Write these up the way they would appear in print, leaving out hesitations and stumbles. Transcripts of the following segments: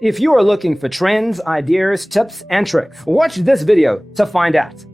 If you are looking for trends, ideas, tips, and tricks, watch this video to find out.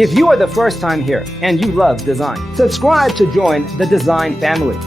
If you are the first time here and you love design, subscribe to join the design family.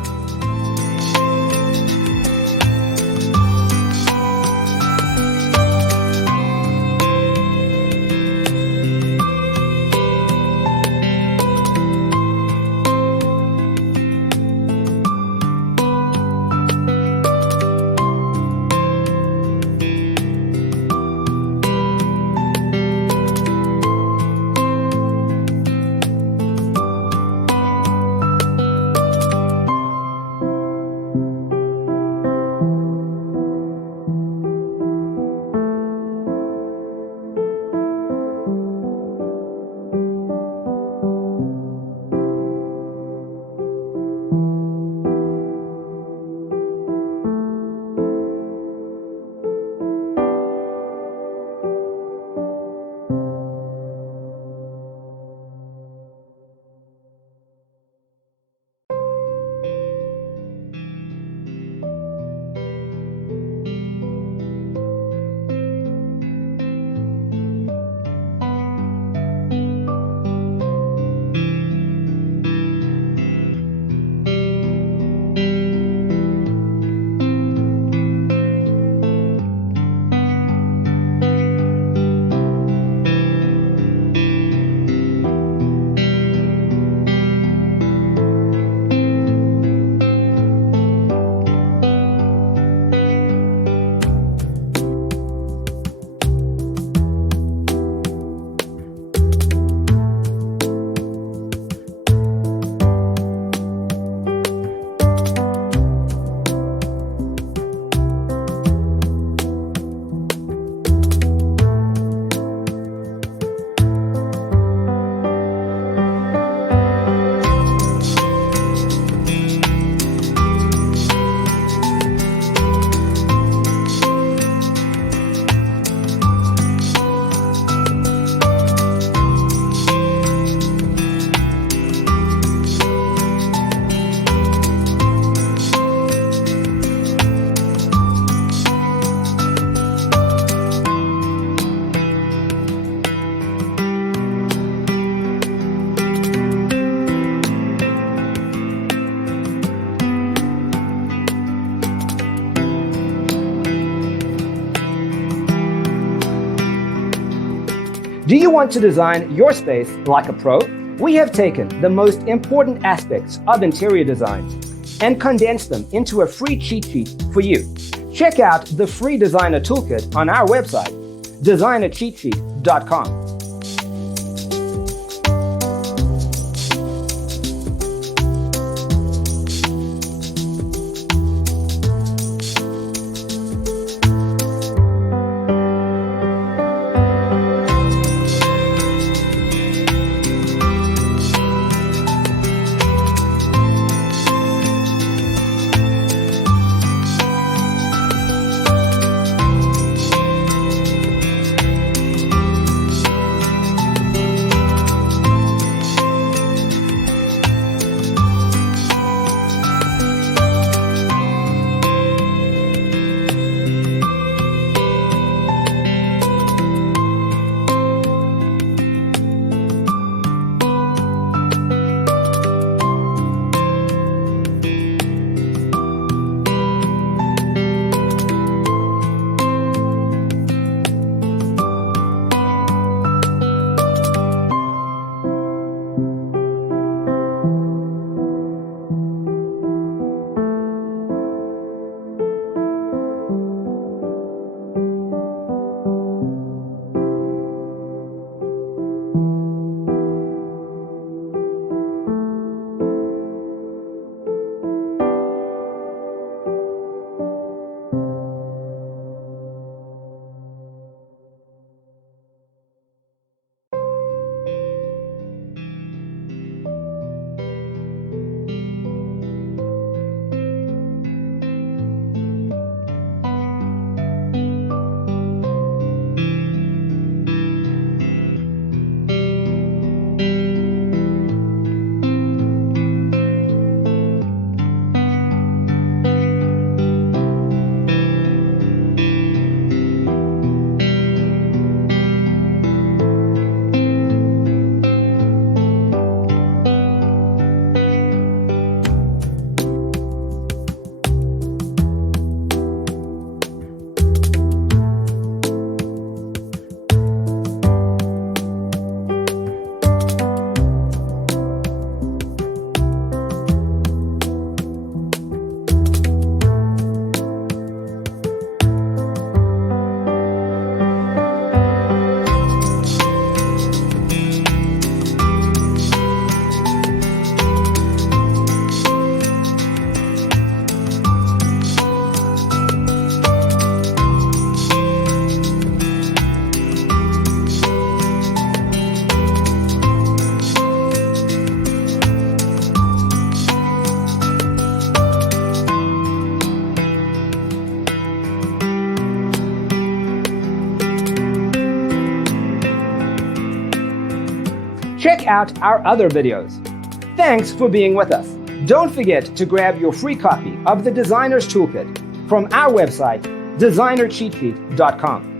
Do you want to design your space like a pro? We have taken the most important aspects of interior design and condensed them into a free cheat sheet for you. Check out the free designer toolkit on our website, designercheatsheet.com. Check out our other videos. Thanks for being with us. Don't forget to grab your free copy of the Designer's Toolkit from our website, designercheatsheet.com.